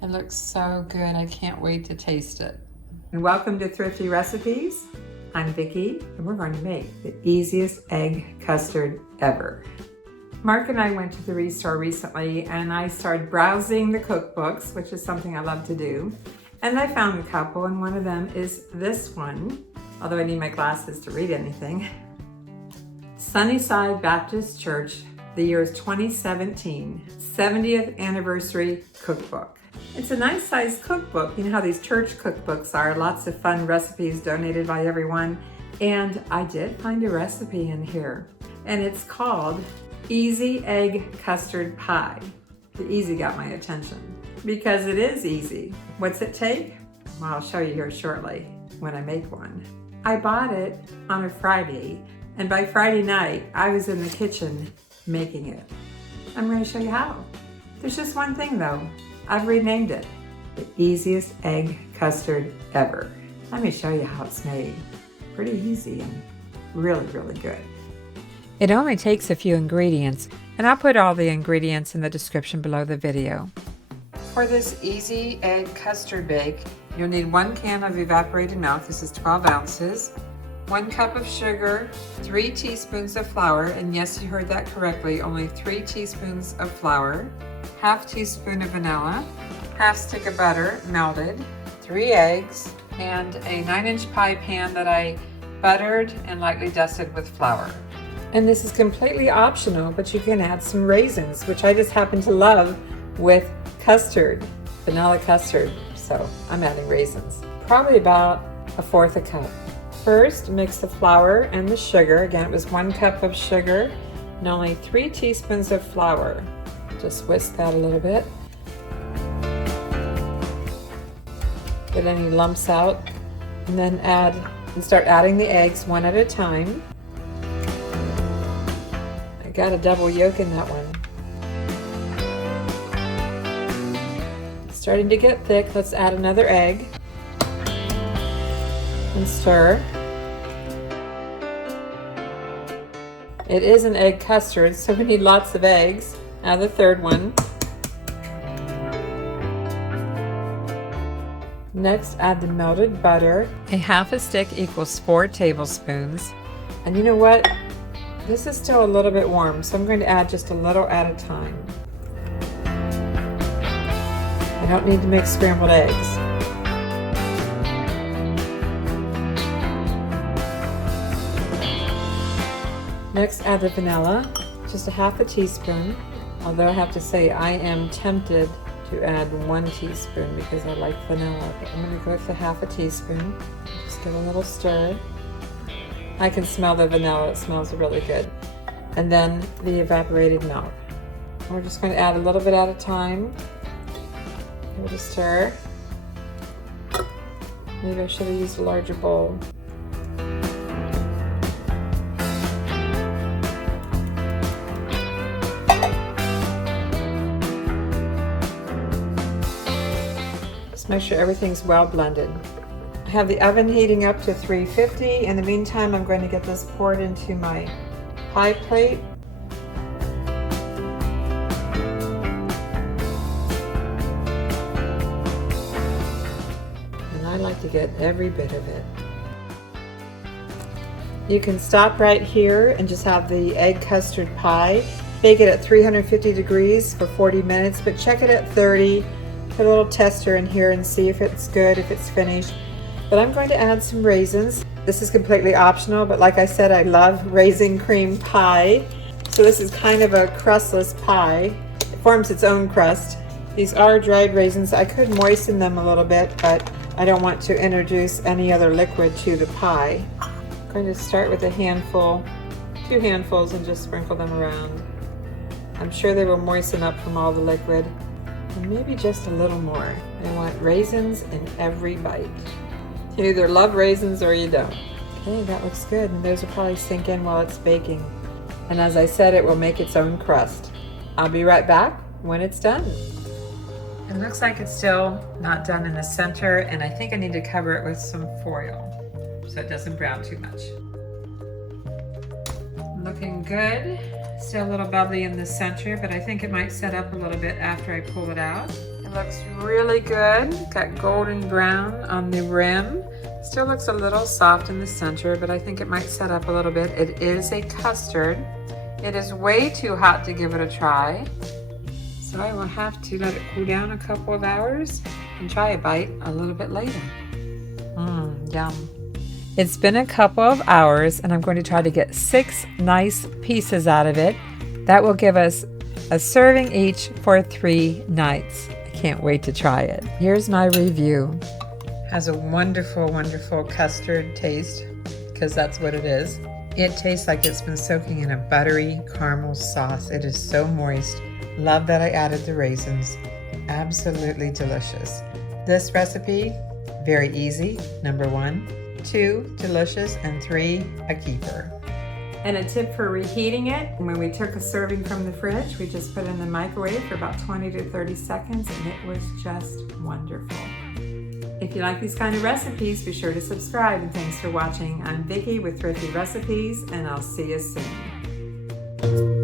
It looks so good. I can't wait to taste it. And welcome to Thrifty Recipes. I'm Vicki, and we're going to make the easiest egg custard ever. Mark and I went to the Restore recently, and I started browsing the cookbooks, which is something I love to do. And I found a couple, and one of them is this one, although I need my glasses to read anything. Sunnyside Baptist Church, the year is 2017, 70th anniversary cookbook. It's a nice sized cookbook. You know how these church cookbooks are, lots of fun recipes donated by everyone. And I did find a recipe in here, and it's called Easy Egg Custard Pie. The easy got my attention because it is easy. What's it take? Well, I'll show you here shortly when I make one. I bought it on a Friday, and by Friday night, I was in the kitchen making it. I'm going to show you how. There's just one thing though. I've renamed it the easiest egg custard ever. Let me show you how it's made. Pretty easy and really, really good. It only takes a few ingredients, and I'll put all the ingredients in the description below the video. For this easy egg custard bake, you'll need 1 can of evaporated milk. This is 12 ounces. 1 cup of sugar, 3 teaspoons of flour, and yes, you heard that correctly, only 3 teaspoons of flour. 1/2 teaspoon of vanilla, 1/2 stick of butter melted, 3 eggs, and a 9-inch pie pan that I buttered and lightly dusted with flour. And this is completely optional, but you can add some raisins, which I just happen to love with custard, vanilla custard, so I'm adding raisins. Probably about 1/4 a cup. First, mix the flour and the sugar. Again, it was 1 cup of sugar and only 3 teaspoons of flour. Just whisk that a little bit. Get any lumps out, and then start adding the eggs one at a time. I got a double yolk in that one. It's starting to get thick. Let's add another egg and stir. It is an egg custard, so we need lots of eggs. Add the 3rd one. Next, add the melted butter. A 1/2 stick equals 4 tablespoons. And you know what? This is still a little bit warm, so I'm going to add just a little at a time. I don't need to mix scrambled eggs. Next, add the vanilla, just a 1/2 teaspoon. Although I have to say I am tempted to add 1 teaspoon because I like vanilla, but I'm going to go with the 1/2 teaspoon. Just give a little stir. I can smell the vanilla, it smells really good. And then the evaporated milk. We're just going to add a little bit at a time. Give it a stir. Maybe I should have used a larger bowl. Make sure everything's well blended. I have the oven heating up to 350. In the meantime, I'm going to get this poured into my pie plate. And I like to get every bit of it. You can stop right here and just have the egg custard pie. Bake it at 350 degrees for 40 minutes, but check it at 30. Put a little tester in here and see if it's good, if it's finished. But I'm going to add some raisins. This is completely optional, but like I said, I love raisin cream pie. So this is kind of a crustless pie. It forms its own crust. These are dried raisins. I could moisten them a little bit, but I don't want to introduce any other liquid to the pie. I'm going to start with a handful, 2 handfuls, and just sprinkle them around. I'm sure they will moisten up from all the liquid. And maybe just a little more. I want raisins in every bite. You either love raisins or you don't. Okay, that looks good, and those will probably sink in while it's baking. And as I said, it will make its own crust. I'll be right back when it's done. It looks like it's still not done in the center, and I think I need to cover it with some foil so it doesn't brown too much. Looking good. Still a little bubbly in the center, but I think it might set up a little bit after I pull it out. It looks really good. Got golden brown on the rim. Still looks a little soft in the center, but I think it might set up a little bit. It is a custard. It is way too hot to give it a try. So I will have to let it cool down a couple of hours and try a bite a little bit later. Yum. It's been a couple of hours and I'm going to try to get 6 nice pieces out of it. That will give us a serving each for 3 nights. I can't wait to try it. Here's my review. Has a wonderful, wonderful custard taste, because that's what it is. It tastes like it's been soaking in a buttery caramel sauce. It is so moist. Love that I added the raisins. Absolutely delicious. This recipe, very easy, number 1. 2, delicious, and 3, a keeper. And a tip for reheating it, when we took a serving from the fridge, we just put it in the microwave for about 20 to 30 seconds and it was just wonderful. If you like these kind of recipes, be sure to subscribe, and thanks for watching. I'm Vickie with Thrifty Recipes, and I'll see you soon.